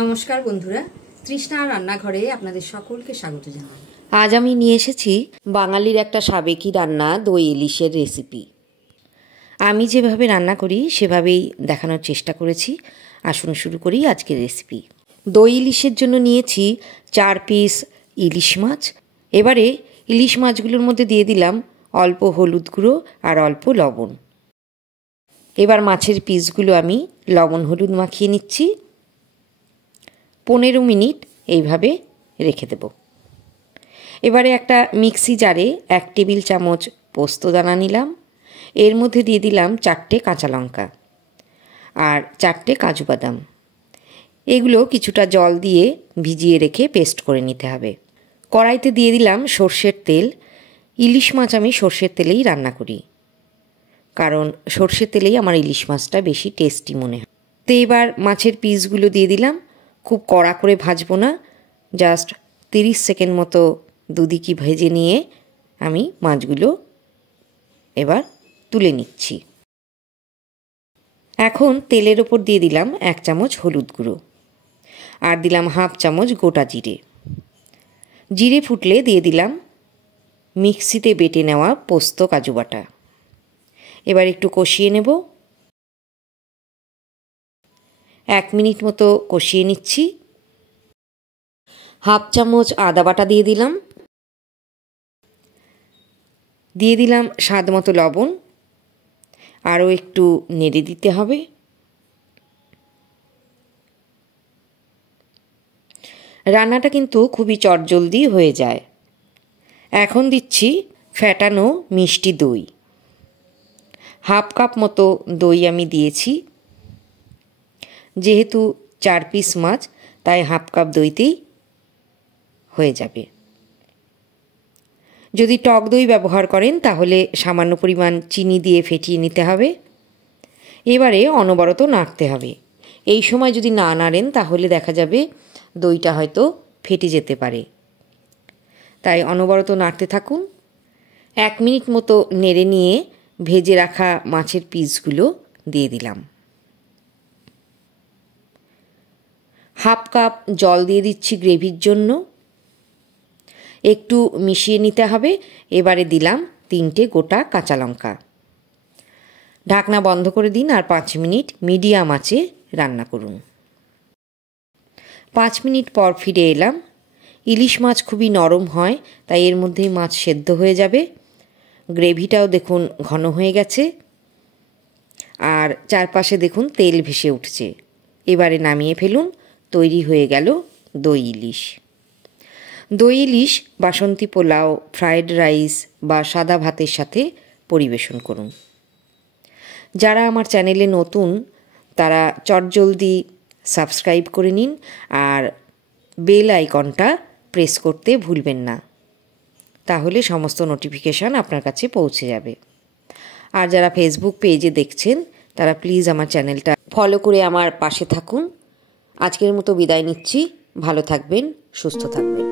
নমস্কার বন্ধুরা, তৃষ্ণা রান্নাঘরে আপনাদের সকলকে স্বাগত জানাই। আজ আমি নিয়ে এসেছি বাঙালির একটা সাবেকি রান্না দই ইলিশের রেসিপি। আমি যেভাবে রান্না করি সেভাবেই দেখানোর চেষ্টা করেছি। আসুন শুরু করি আজকের রেসিপি। দই ইলিশের জন্য নিয়েছি 4 পিস ইলিশ মাছ। এবারে ইলিশ মাছগুলোর মধ্যে দিয়ে দিলাম অল্প হলুদ গুঁড়ো আর অল্প লবণ। এবার মাছের পিসগুলো আমি লবণ হলুদ মাখিয়ে নিচ্ছি। 15 মিনিট এইভাবে রেখে দেব। এবারে একটা মিক্সি জারে 1 টেবিল চামচ পোস্ত দানা নিলাম। এর মধ্যে দিয়ে দিলাম 4টে কাঁচা লঙ্কা আর 4টে কাজু বাদাম। এগুলো কিছুটা জল দিয়ে ভিজিয়ে রেখে পেস্ট করে নিতে হবে। কড়াইতে দিয়ে দিলাম সর্ষের তেল। ইলিশ মাছ আমি সর্ষের তেলেই রান্না করি, কারণ সর্ষের তেলেই আমার ইলিশ মাছটা বেশি টেস্টি মনে হয়। তো এবার মাছের পিসগুলো দিয়ে দিলাম। খুব কড়া করে ভাজবো না, জাস্ট 30 সেকেন্ড মতো দুদিকে ভেজে নিয়ে আমি মাছগুলো এবার তুলে নিচ্ছি। এখন তেলের ওপর দিয়ে দিলাম 1 চামচ হলুদ গুঁড়ো আর দিলাম 1/2 চামচ গোটা জিরে। জিরে ফুটলে দিয়ে দিলাম মিক্সিতে বেটে নেওয়া পোস্ত কাজু বাটা। এবার একটু কষিয়ে নেব। 1 মিনিট মতো কষিয়ে নিচ্ছি। 1/2 চামচ আদা বাটা দিয়ে দিলাম। দিয়ে দিলাম স্বাদ মতো লবণ। আরও একটু নেড়ে দিতে হবে। রান্নাটা কিন্তু খুবই চটজলদি হয়ে যায়। এখন দিচ্ছি ফ্যাটানো মিষ্টি দই। 1/2 কাপ মতো দই আমি দিয়েছি। যেহেতু 4 পিস মাছ, তাই 1/2 কাপ দইতেই হয়ে যাবে। যদি টক দই ব্যবহার করেন তাহলে সামান্য পরিমাণ চিনি দিয়ে ফেটিয়ে নিতে হবে। এবারে অনবরত নাড়তে হবে। এই সময় যদি না নাড়েন তাহলে দেখা যাবে দইটা হয়তো ফেটে যেতে পারে। তাই অনবরত নাড়তে থাকুন। 1 মিনিট মতো নেড়ে নিয়ে ভেজে রাখা মাছের পিসগুলো দিয়ে দিলাম। 1/2 কাপ জল দিয়ে দিচ্ছি গ্রেভির জন্য। একটু মিশিয়ে নিতে হবে। এবারে দিলাম 3টে গোটা কাঁচা লঙ্কা। ঢাকনা বন্ধ করে দিন আর 5 মিনিট মিডিয়াম আঁচে রান্না করুন। 5 মিনিট পর ফিরে এলাম। ইলিশ মাছ খুবই নরম হয়, তাই এর মধ্যেই মাছ সেদ্ধ হয়ে যাবে। গ্রেভিটাও দেখুন ঘন হয়ে গেছে আর চারপাশে দেখুন তেল ভেসে উঠছে। এবারে নামিয়ে ফেলুন। তৈরি হয়ে গেল দই ইলিশ। দই ইলিশ বাসন্তী পোলাও, ফ্রায়েড রাইস বা সাদা ভাতের সাথে পরিবেশন করুন। যারা আমার চ্যানেলে নতুন তারা চটজলদি সাবস্ক্রাইব করে নিন আর বেল আইকনটা প্রেস করতে ভুলবেন না, তাহলে সমস্ত নোটিফিকেশান আপনার কাছে পৌঁছে যাবে। আর যারা ফেসবুক পেজে দেখছেন তারা প্লিজ আমার চ্যানেলটা ফলো করে আমার পাশে থাকুন। আজকের মতো বিদায় নিচ্ছি। ভালো থাকবেন, সুস্থ থাকবেন।